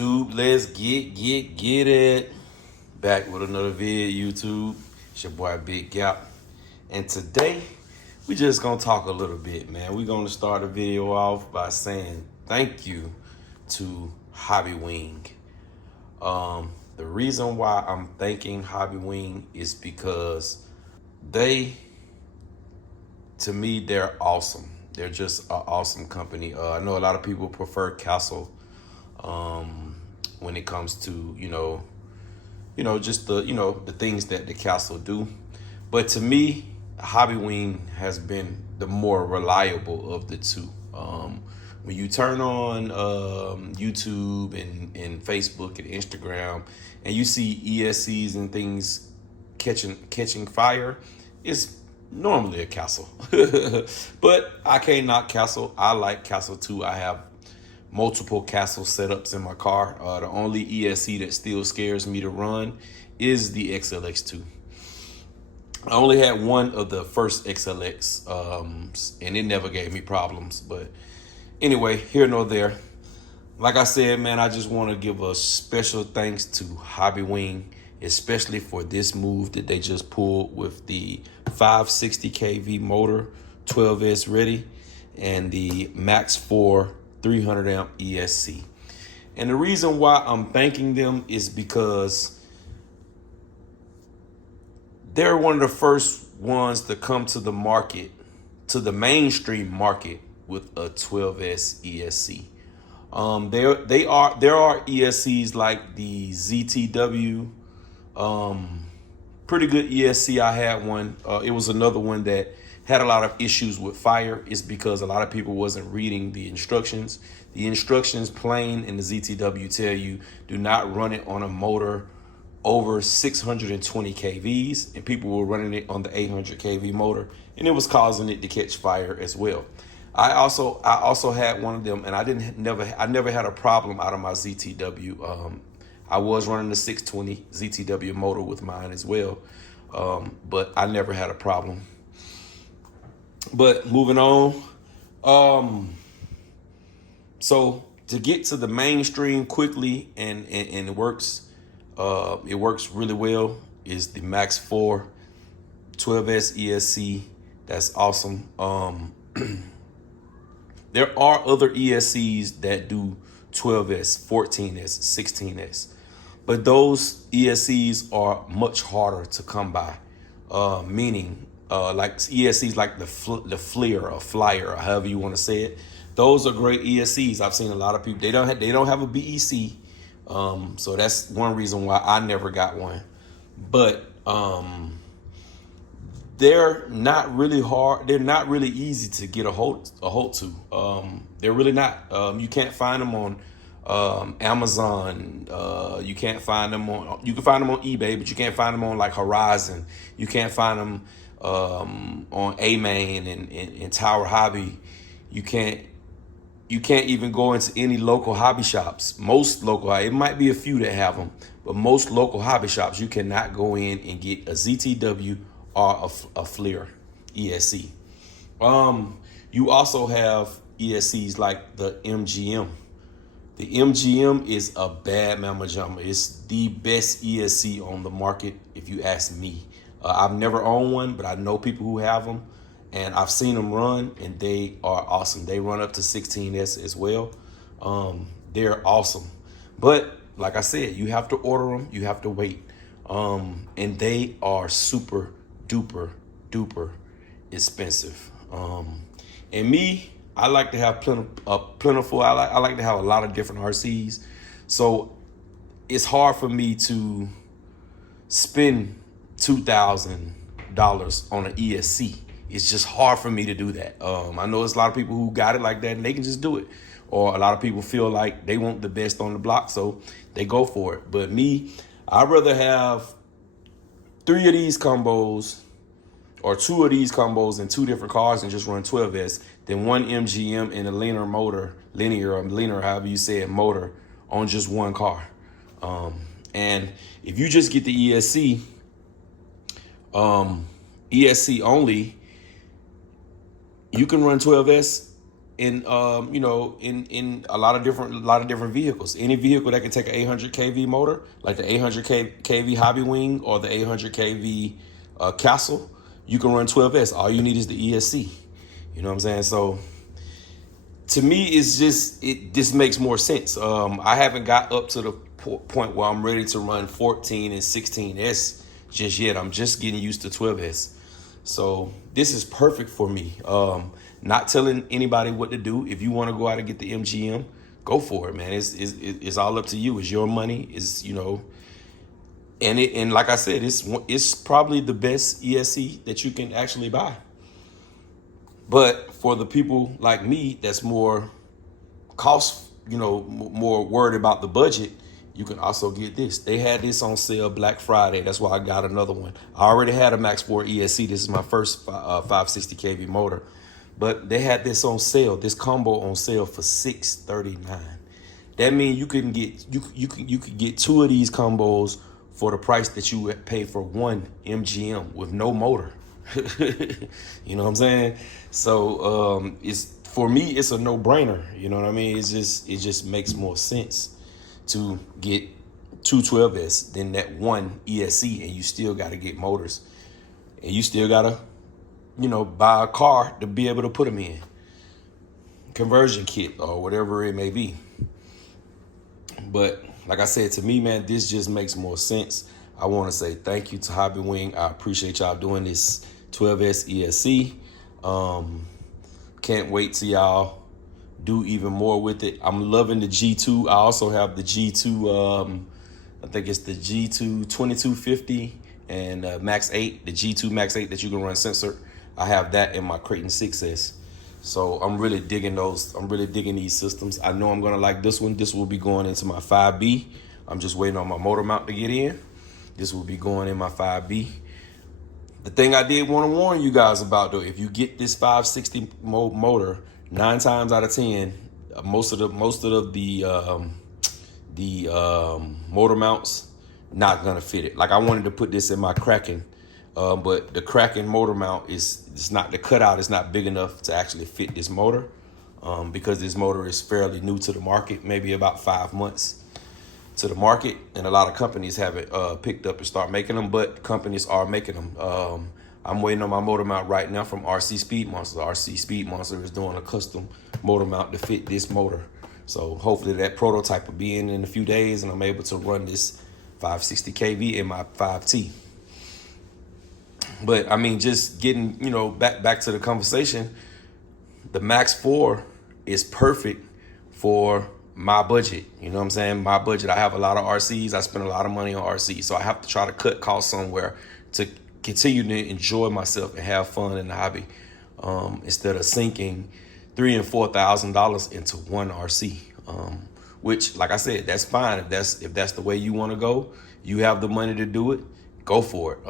YouTube, let's get it. Back with another vid, YouTube. It's your boy Big Gap. And today, we just gonna talk a little bit, man. We're gonna start the video off by saying thank you to Hobbywing. The reason why I'm thanking Hobbywing is because to me, they're awesome. They're just an awesome company. I know a lot of people prefer Castle when it comes to, just the things that the Castle do. But to me, Hobbywing has been the more reliable of the two. When you turn on YouTube and Facebook and Instagram and you see ESCs and things catching fire, it's normally a Castle. But I can't knock Castle. I like Castle too. I have multiple Castle setups in my car. The only ESC that still scares me to run is the XLX2. I only had one of the first XLX, and it never gave me problems. But anyway, here nor there. Like I said, man, I just want to give a special thanks to Hobbywing, especially for this move that they just pulled with the 560 kV motor, 12S ready, and the Max 4 300 amp ESC. And the reason why I'm thanking them is because they're one of the first ones to come to the market, to the mainstream market, with a 12S ESC. There are ESCs like the ZTW, pretty good ESC. I had one. It was another one that had a lot of issues with fire. It's because a lot of people wasn't reading the instructions. The instructions plain in the ZTW tell you do not run it on a motor over 620 kVs, and people were running it on the 800 kV motor, and it was causing it to catch fire as well. I also had one of them, and I never had a problem out of my ZTW. I was running the 620 ZTW motor with mine as well, but I never had a problem. But moving on, so to get to the mainstream quickly and it works really well, is the Max 4 12S ESC. That's awesome. There are other ESCs that do 12S, 14S, 16S, but those ESCs are much harder to come by, meaning like ESCs like the Fleer or Flyer or however you want to say it. Those are great ESCs. I've seen a lot of people, they don't have a BEC, so that's one reason why I never got one. But they're not really hard. They're not really easy to get a hold to. They're really not. You can't find them on Amazon. You can't find them on. You can find them on eBay, but you can't find them on like Horizon. You can't find them on A-Main and Tower Hobby. You can't even go into any local hobby shops. Most local, it might be a few that have them, but most local hobby shops, you cannot go in and get a ZTW or a Fleer ESC. You also have ESCs like the MGM. The MGM is a bad mamma jamma. It's the best ESC on the market, if you ask me. I've never owned one, but I know people who have them, and I've seen them run, and they are awesome. They run up to 16S as well. They're awesome. But like I said, you have to order them. You have to wait. And they are super duper expensive. And me, I like to have plentiful. I like to have a lot of different RCs. So it's hard for me to spend $2,000 on an ESC. It's just hard for me to do that. I know there's a lot of people who got it like that and they can just do it. Or a lot of people feel like they want the best on the block, so they go for it. But me, I'd rather have 3 of these combos or 2 of these combos in 2 different cars and just run 12S than one MGM and a linear motor, however you say it, motor on just one car. And if you just get the ESC only, you can run 12S in in a lot of different vehicles. Any vehicle that can take an 800 kV motor, like the 800 kV Hobbywing or the 800 kV Castle, you can run 12S. All you need is the ESC. You know what I'm saying? So to me, this makes more sense. I haven't got up to the point where I'm ready to run 14 and 16S just yet. I'm just getting used to 12S. So this is perfect for me. Not telling anybody what to do. If you want to go out and get the MGM, go for it, man. It's all up to you. It's your money. And like I said, it's probably the best ESC that you can actually buy. But for the people like me that's more more worried about the budget, you can also get this. They had this on sale Black Friday. That's why I got another one. I already had a Max 4 ESC. This is my first 560 kV motor. But they had this on sale, this combo on sale for $639. That means you could get two of these combos for the price that you would pay for one MGM with no motor. You know what I'm saying? So for me, it's a no-brainer. You know what I mean? It just makes more sense to get two 12S than that one ESC, and you still got to get motors, and you still got to buy a car to be able to put them in, conversion kit or whatever it may be. But like I said, to me, man, this just makes more sense. I want to say thank you to Hobbywing. I appreciate y'all doing this 12S ESC. Can't wait till y'all do even more with it. I'm loving the G2. I also have the G2, I think it's the G2 2250 and Max 8, the G2 Max 8 that you can run sensor. I have that in my Creighton 6S. So I'm really digging those. I'm really digging these systems. I know I'm gonna like this one. This will be going into my 5B. I'm just waiting on my motor mount to get in. This will be going in my 5B. The thing I did want to warn you guys about though, if you get this 560 motor, 9 times out of 10, most of the motor mounts not gonna fit it. Like I wanted to put this in my Kraken, but the Kraken motor mount it's not, the cutout is not big enough to actually fit this motor, because this motor is fairly new to the market, maybe about 5 months to the market, and a lot of companies haven't picked up and start making them, but companies are making them. I'm waiting on my motor mount right now from RC Speed Monster. RC Speed Monster is doing a custom motor mount to fit this motor. So hopefully that prototype will be in a few days, and I'm able to run this 560 kV in my 5T. But I mean, just getting back to the conversation, the Max 4 is perfect for my budget. You know what I'm saying? My budget. I have a lot of RCs. I spend a lot of money on RCs. So I have to try to cut costs somewhere to continue to enjoy myself and have fun in the hobby, instead of sinking $3,000 and $4,000 into one RC. Which, like I said, that's fine. If that's the way you want to go, you have the money to do it, go for it.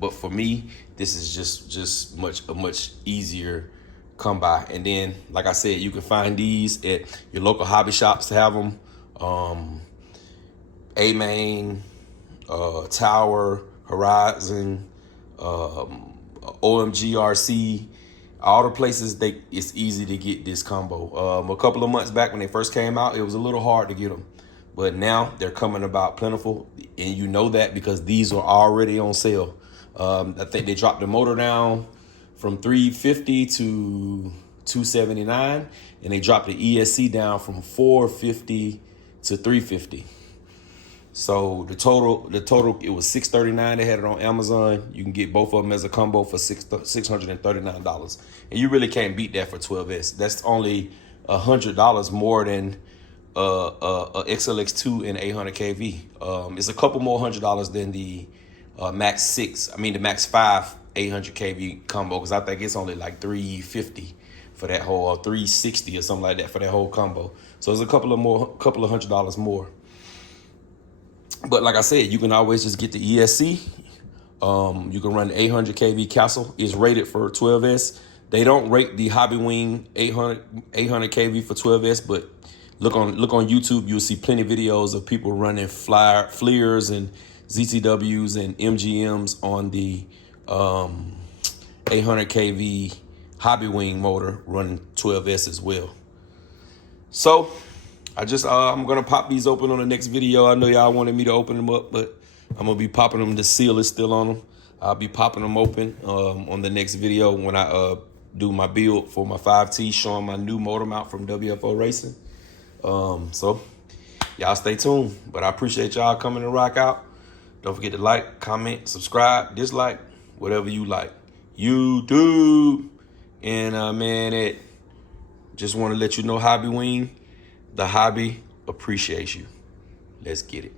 But for me, this is just a much easier come by. And then, like I said, you can find these at your local hobby shops to have them. A-Main, Tower, Horizon, OMGRC, all the places it's easy to get this combo. A couple of months back when they first came out, it was a little hard to get them, but now they're coming about plentiful, and you know that because these are already on sale. I think they dropped the motor down from $350 to $279, and they dropped the ESC down from $450 to $350. So the total, it was $639. They had it on Amazon. You can get both of them as a combo for $639, and you really can't beat that for 12S. That's only $100 more than a XLX2 and 800 kV. It's a couple more $100 than the Max 6. I mean the Max 5 800 kV combo, because I think it's only like $350 for that whole, or $360 or something like that for that whole combo. So it's a couple of $100 more. But like I said, you can always just get the ESC. You can run the 800 kV Castle. It's rated for 12S. They don't rate the Hobbywing 800 kV for 12S, but look on YouTube, you'll see plenty of videos of people running FLIRs and ZTWs and MGMs on the 800 kV Hobbywing motor running 12S as well. So I'm gonna pop these open on the next video. I know y'all wanted me to open them up, but I'm gonna be popping them. The seal is still on them. I'll be popping them open on the next video when I do my build for my 5T, showing my new motor mount from WFO Racing. So y'all stay tuned. But I appreciate y'all coming to rock out. Don't forget to like, comment, subscribe, dislike, whatever you like. YouTube. And man, just want to let you know, Hobbywing, the hobby appreciates you. Let's get it.